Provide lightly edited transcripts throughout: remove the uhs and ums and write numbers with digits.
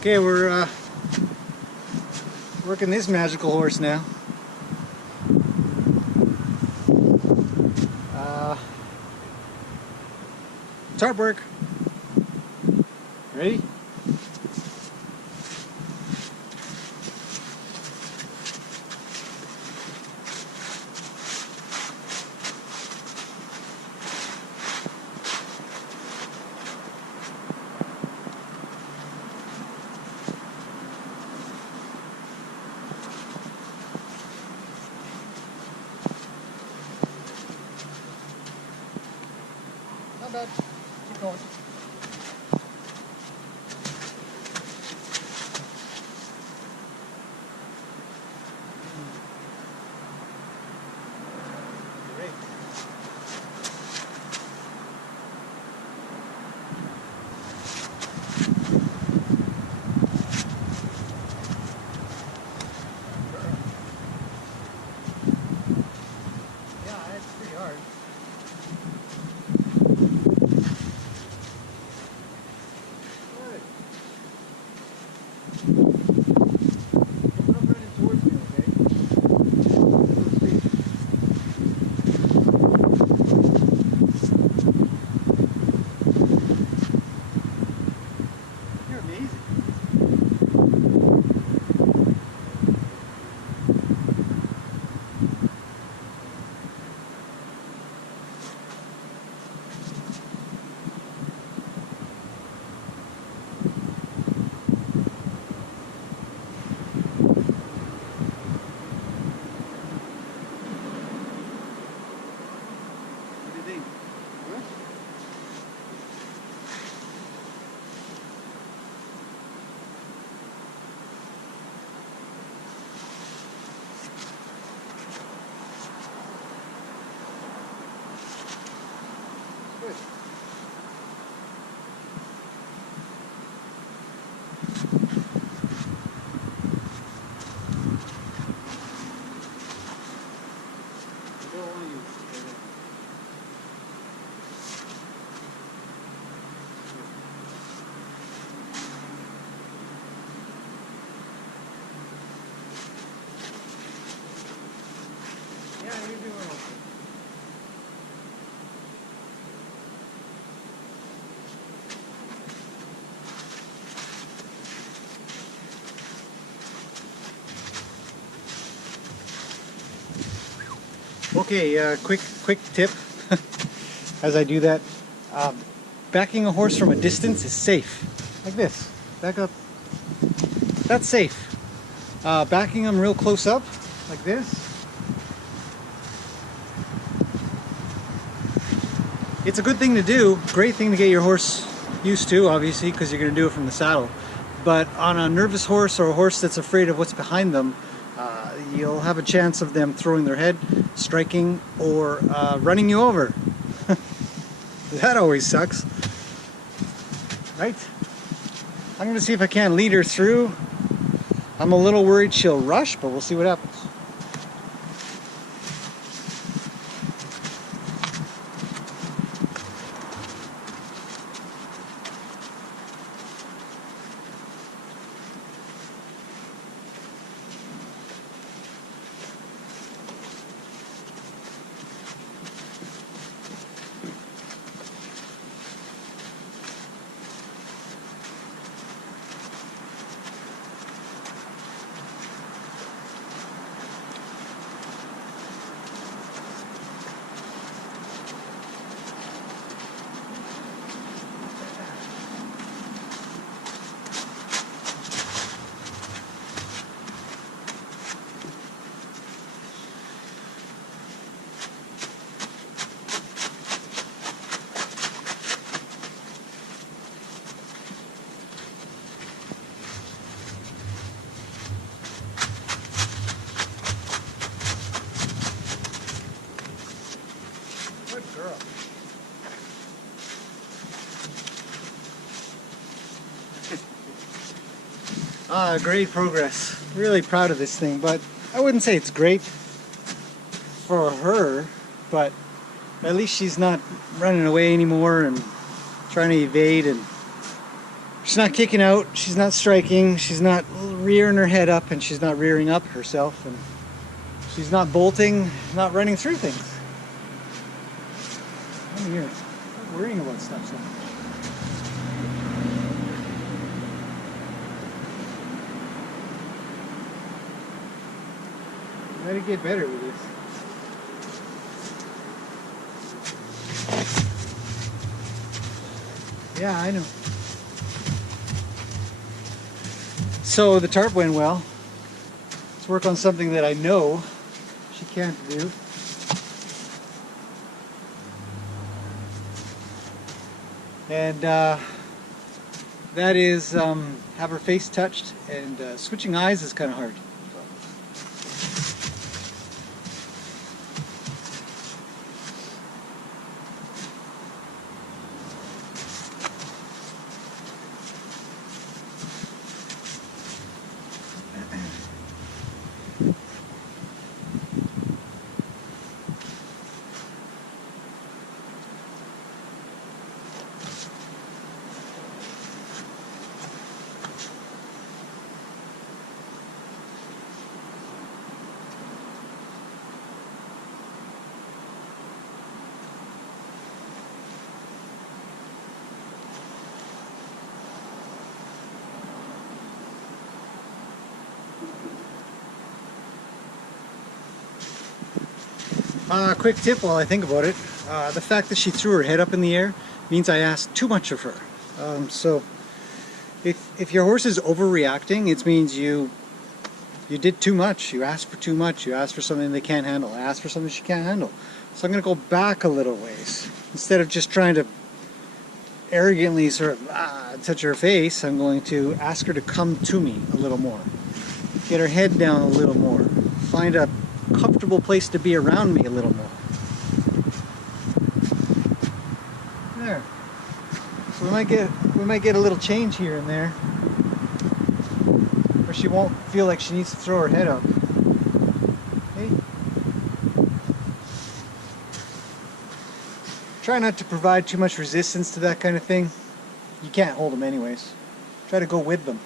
Okay, we're working this magical horse now. Tarp work. Ready? Not bad. Keep going. Great. Yeah, it's pretty hard. Good. Yeah, you're doing okay. Okay, quick tip as I do that. Backing a horse from a distance is safe. Like this. Back up. That's safe. Backing them real close up, like this. It's a good thing to do. Great thing to get your horse used to, obviously, because you're going to do it from the saddle. But on a nervous horse or a horse that's afraid of what's behind them, you'll have a chance of them throwing their head, striking, or running you over. That always sucks. Right? I'm going to see if I can lead her through. I'm a little worried she'll rush, but we'll see what happens. girl. Great progress. Really proud of this thing, but I wouldn't say it's great for her, but at least she's not running away anymore and trying to evade and She's not kicking out, she's not striking, she's not rearing her head up, and she's not rearing up herself, and she's not bolting, not running through things. I'm here worrying about stuff so much. Gotta get better with this. Yeah, I know. So the tarp went well. Let's work on something that I know she can't do. And that is have her face touched, and switching eyes is kind of hard. Quick tip while I think about it. The fact that she threw her head up in the air means I asked too much of her. So if your horse is overreacting, it means you did too much. You asked for too much. You asked for something they can't handle. I asked for something she can't handle. So I'm going to go back a little ways. Instead of just trying to arrogantly sort of touch her face, I'm going to ask her to come to me a little more. Get her head down a little more. Find a comfortable place to be around me a little more. There. So we might get a little change here and there, where she won't feel like she needs to throw her head up. Hey. Try not to provide too much resistance to that kind of thing. You can't hold them anyways. Try to go with them.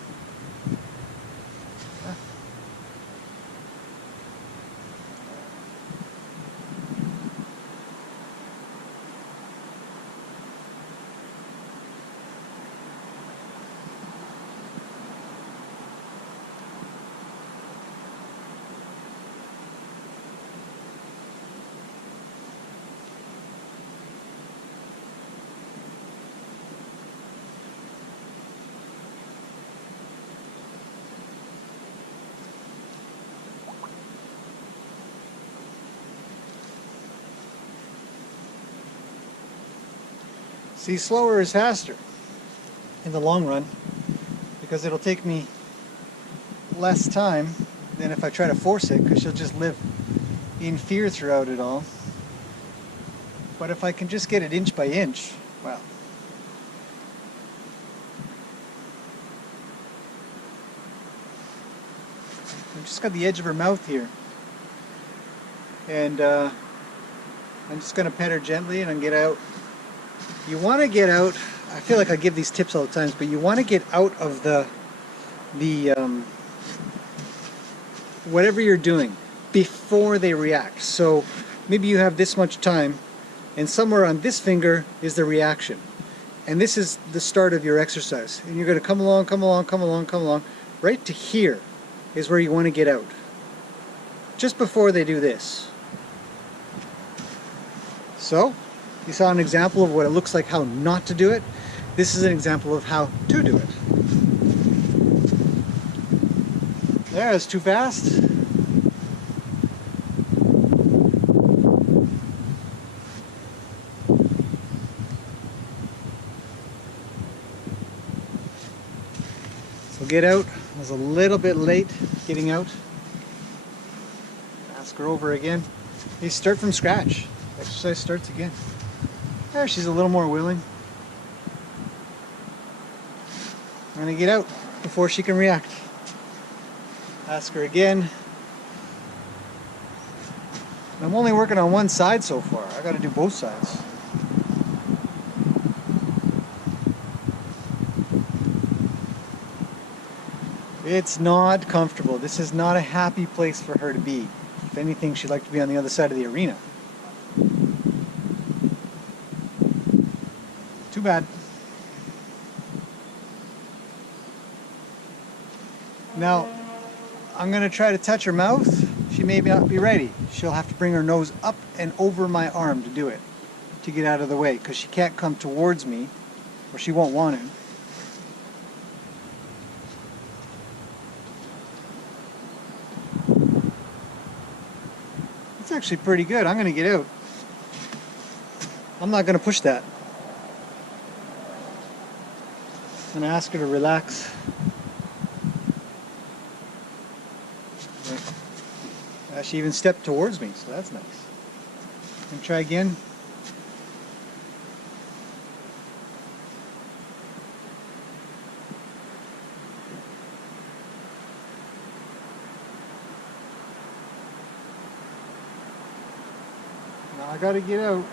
See, slower is faster in the long run, because it'll take me less time than if I try to force it, because she'll just live in fear throughout it all. But if I can just get it inch by inch, well. I've just got the edge of her mouth here. And I'm just going to pet her gently and then get out. You want to get out, I feel like I give these tips all the time, but you want to get out of the whatever you're doing before they react. So maybe you have this much time, and somewhere on this finger is the reaction. And this is the start of your exercise. And you're going to come along, come along, come along, come along. Right to here is where you want to get out. Just before they do this. So, you saw an example of what it looks like how not to do it. This is an example of how to do it. There, it's too fast. So get out. I was a little bit late getting out. Ask her over again. You start from scratch. Exercise starts again. There, she's a little more willing. I'm going to get out before she can react. Ask her again. I'm only working on one side so far. I got to do both sides. It's not comfortable. This is not a happy place for her to be. If anything, she'd like to be on the other side of the arena. Too bad. Now, I'm going to try to touch her mouth. She may not be ready. She'll have to bring her nose up and over my arm to do it, to get out of the way, because she can't come towards me, or she won't want to. It's actually pretty good. I'm going to get out. I'm not going to push that. I'm going to ask her to relax. She even stepped towards me, so that's nice. And try again. Now I gotta get out.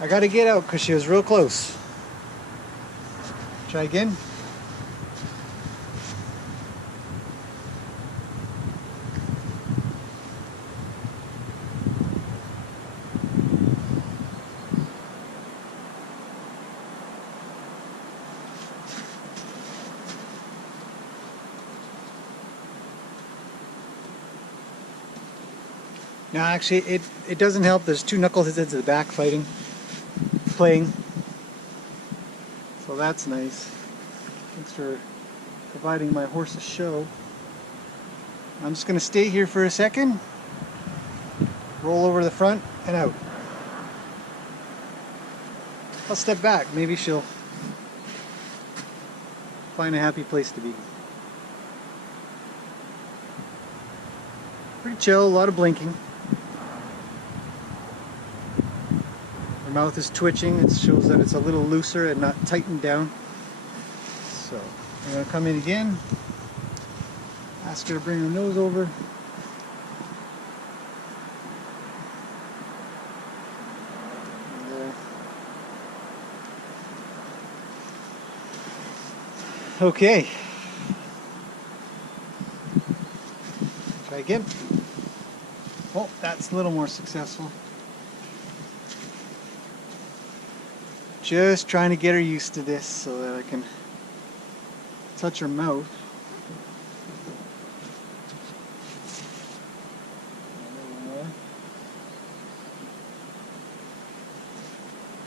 I gotta get out because she was real close. Try again. Now actually it doesn't help. There's two knuckleheads at the back playing. So that's nice. Thanks for providing my horse a show. I'm just going to stay here for a second. Roll over the front and out. I'll step back. Maybe she'll find a happy place to be. Pretty chill, a lot of blinking. Her mouth is twitching. It shows that it's a little looser and not tightened down. So I'm going to come in again. Ask her to bring her nose over. Okay. Try again. Oh, that's a little more successful. Just trying to get her used to this so that I can touch her mouth.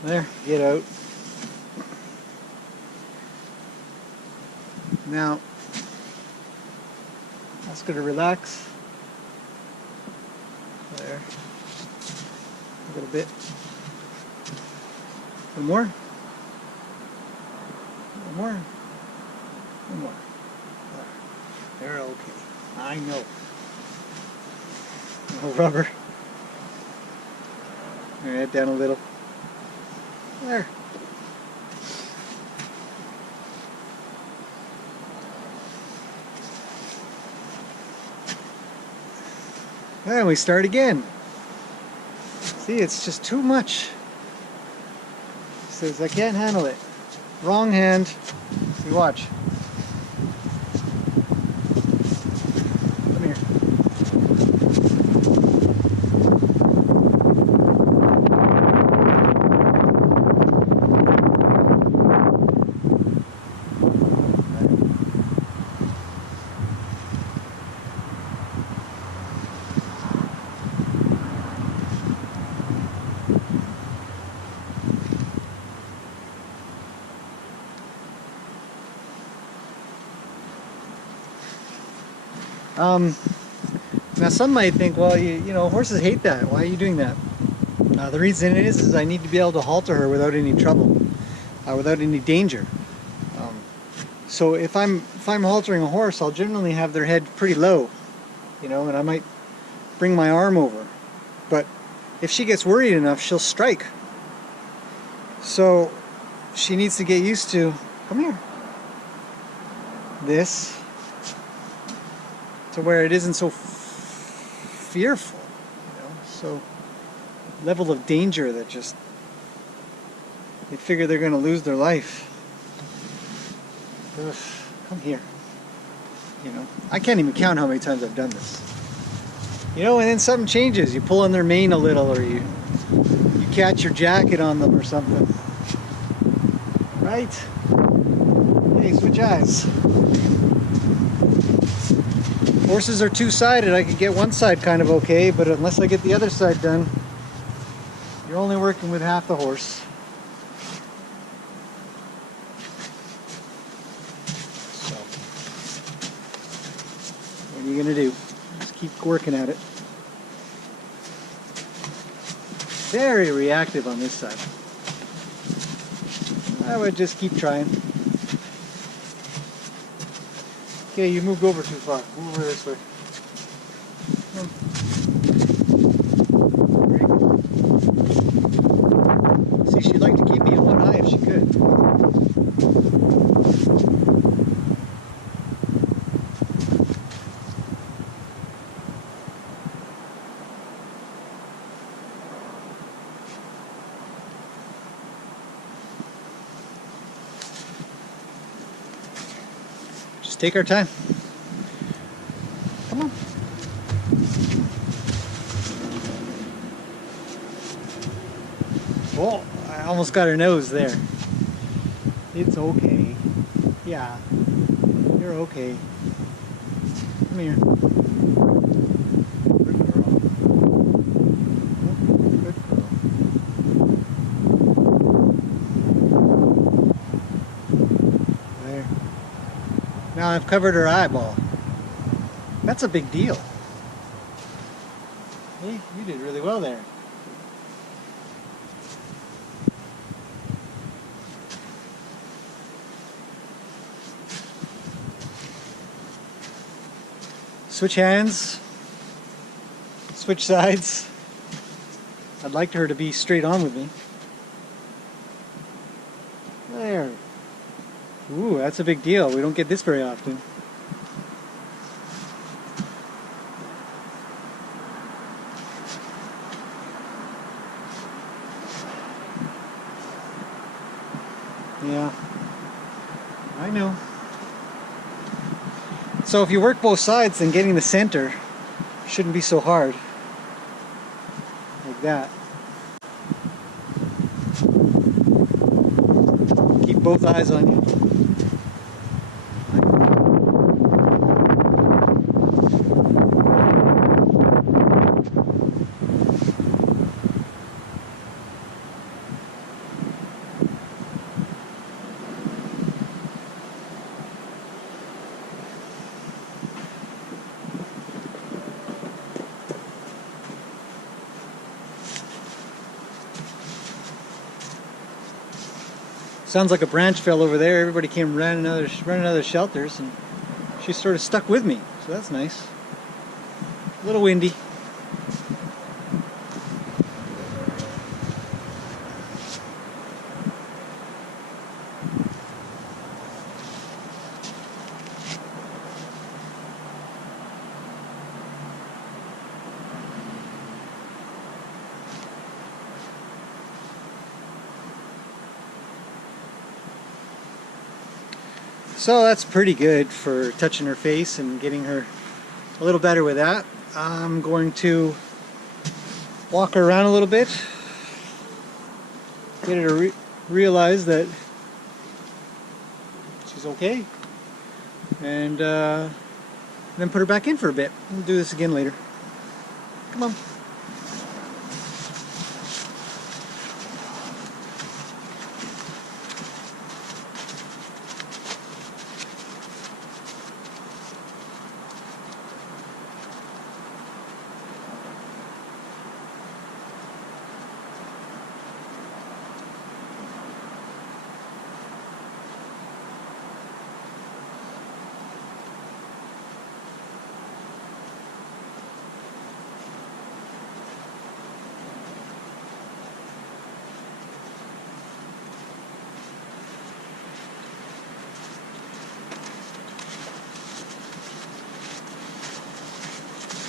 There, get out. Now, ask her to relax. There. A little bit. One more. One more. One more. They're okay. I know. No rubber. All right, down a little. There. And we start again. See, it's just too much. She says, I can't handle it. Wrong hand. See, watch. Come here. Now some might think, well, you know, horses hate that. Why are you doing that? The reason is I need to be able to halter her without any trouble, without any danger. So if I'm haltering a horse, I'll generally have their head pretty low, you know, and I might bring my arm over. But if she gets worried enough, she'll strike. So she needs to get used to, come here, this, to where it isn't so fearful, you know, so level of danger that just they figure they're going to lose their life. Ugh. come here. You know, I can't even count how many times I've done this. You know, and then something changes. You pull on their mane a little, or you catch your jacket on them or something. Right? Hey, switch eyes. Horses are two-sided. I could get one side kind of okay, but unless I get the other side done, you're only working with half the horse. So, what are you gonna do? Just keep working at it. Very reactive on this side. I would just keep trying. Okay, you moved over too far. Move over this way. See, she'd like to keep me in one eye if she could. Just take our time. Come on. Oh, I almost got her nose there. It's okay. Yeah, you're okay. Come here. Good girl. Good girl. There. Now I've covered her eyeball. That's a big deal. Hey, you did really well there. Switch hands, switch sides. I'd like her to be straight on with me. There. Ooh, that's a big deal. We don't get this very often. Yeah, I know. So if you work both sides, then getting the center shouldn't be so hard. Like that. Keep both eyes on you. Sounds like a branch fell over there. Everybody came running out of the shelters, and she sort of stuck with me. So that's nice. A little windy. So that's pretty good for touching her face and getting her a little better with that. I'm going to walk her around a little bit, get her to realize that she's okay, and then put her back in for a bit. We'll do this again later. Come on.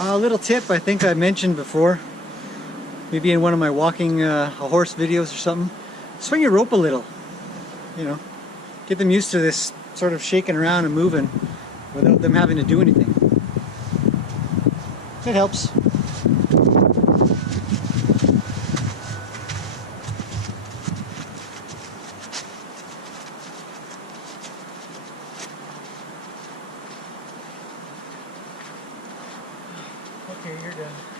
A little tip I think I mentioned before, maybe in one of my walking a horse videos or something. Swing your rope a little, you know, get them used to this sort of shaking around and moving without them having to do anything. It helps. Okay, you're done.